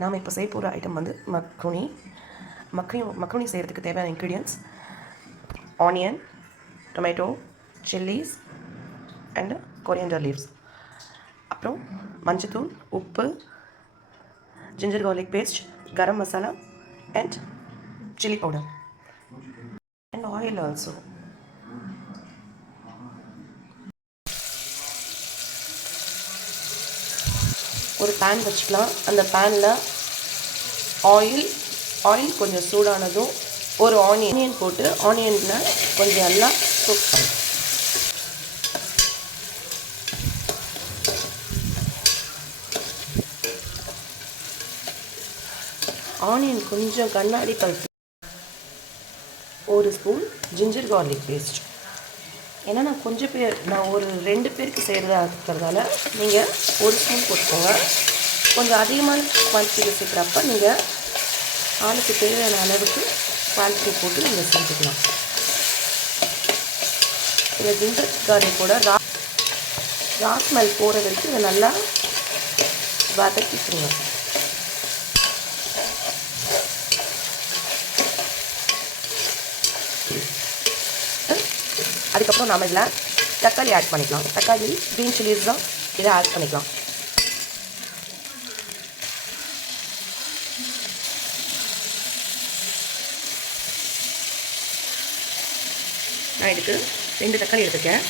நாம் இப்போ செய்ய போகிற ஐட்டம் வந்து மக்ரோனி செய்கிறதுக்கு தேவையான ingredients onion, tomato, chillies and coriander leaves, அப்புறம் மஞ்சத்தூள், உப்பு, ginger garlic paste, garam masala and chilli powder and oil also. ஒரு பேன் வச்சுக்கலாம். அந்த பேனில் ஆயில் கொஞ்சம் சூடானதும் ஒரு ஆனியன் போட்டு ஆனியனில் கொஞ்சம் நல்லா குக் பண்ணணும். ஆனியன் கொஞ்சம் கண்ணாடி பழுத்து ஒரு ஸ்பூன் ஜிஞ்சர் கார்லிக் பேஸ்ட். ஏன்னா நான் ஒரு 2 பேருக்கு செய்கிறதா இருக்கிறதால நீங்கள் ஒரு ஸ்பூன் போட்டுக்கோங்க. கொஞ்சம் அதிகமான குவான்டிட்டியில் சேர்க்குறப்ப நீங்கள் ஆளுக்கு தேவையான அளவுக்கு குவான்டிட்டி போட்டு நீங்கள் செஞ்சுக்கலாம். இந்த ஜிஞ்சர் கார்லிக்கோட ரா ஸ்மெல் போகிற வரைக்கும் இதை நல்லா வதக்கிக்கோங்க. அதுக்கப்புறம் நாம் இதில் தக்காளி ஆட் பண்ணிக்கலாம். தக்காளி, க்ரீன் சில்லிஸ் தான் இதை ஆட் பண்ணிக்கலாம். நான் இதுக்கு 2 தக்காளி எடுத்துக்கேன்.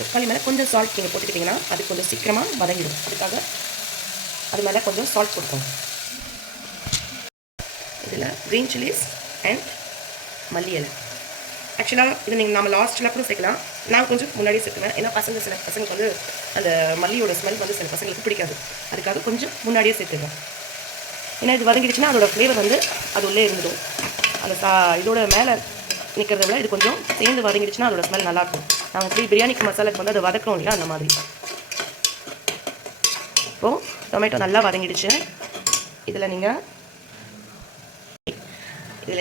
தக்காளி மேலே கொஞ்சம் சால்ட் நீங்கள் போட்டுக்கிட்டிங்கன்னா அது கொஞ்சம் சீக்கிரமாக வதங்கிடும். அதுக்காக அது மேலே கொஞ்சம் சால்ட் போட்டுக்கோங்க. இதில் க்ரீன் சில்லிஸ் அண்ட் மல்லி இலை. ஆக்சுவலாக இது நம்ம லாஸ்ட்டில் கூட சேர்க்கலாம். நான் கொஞ்சம் முன்னாடியே சேர்த்துவேன். ஏன்னா சில பசங்களுக்கு வந்து அந்த மல்லியோட ஸ்மெல் வந்து சில பசங்களுக்கு பிடிக்காது. அதுக்காக கொஞ்சம் முன்னாடியே சேர்த்துடுவேன். ஏன்னா இது வதங்கிடுச்சுன்னா அதோட ஃப்ளேவர் வந்து அது உள்ளே இருந்துடும். அந்த இதோட மேலே நிற்கிறத விட இது கொஞ்சம் சேர்ந்து வதங்கிடுச்சுன்னா அதோட ஸ்மெல் நல்லாயிருக்கும். நாங்கள் எப்படி பிரியாணிக்கு மசாலாவுக்கு வந்து அதை வதக்கிறோம் இல்லையா, அந்த மாதிரி. இப்போது டொமேட்டோ நல்லா வதங்கிடுச்சு. இதில்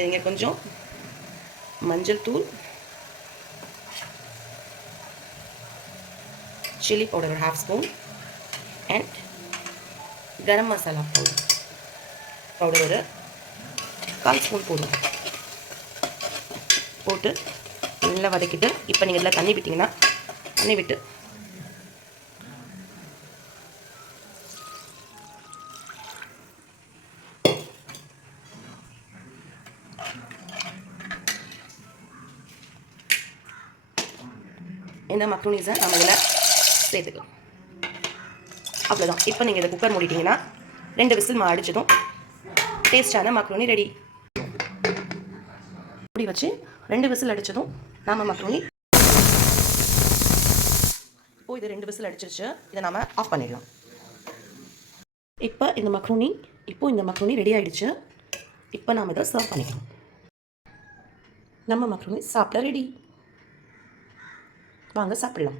நீங்கள் கொஞ்சம் மஞ்சள் தூள், chilli powder 1/2 spoon and garam masala powder ஒரு 1/4 ஸ்பூன் போட்டு நல்லா வதக்கிட்டு இப்போ நீங்கள் இதில் தண்ணி விட்டிங்கன்னா தண்ணி விட்டு இந்த மக்ரோனிஸை நம்ம இதில் சேர்த்துக்கலாம். அவ்வளோதான். இப்போ நீங்கள் இதை குக்கர் மூடிட்டிங்கன்னா 2 விசில் அடிச்சதும் டேஸ்டான மக்ரோனி ரெடி. மூடி வச்சு 2 விசில் அடித்ததும் நாம் மக்ரோனி இப்போது இது 2 விசில் அடிச்சிருச்சு. இதை நாம் ஆஃப் பண்ணிடலாம். இப்போ இந்த மக்ரோனி ரெடி ஆகிடுச்சு. இப்போ நாம் இதை சர்வ் பண்ணிக்கலாம். நம்ம மக்ரோனி சாப்பிட ரெடி. வாங்க சாப்பிடலாம்.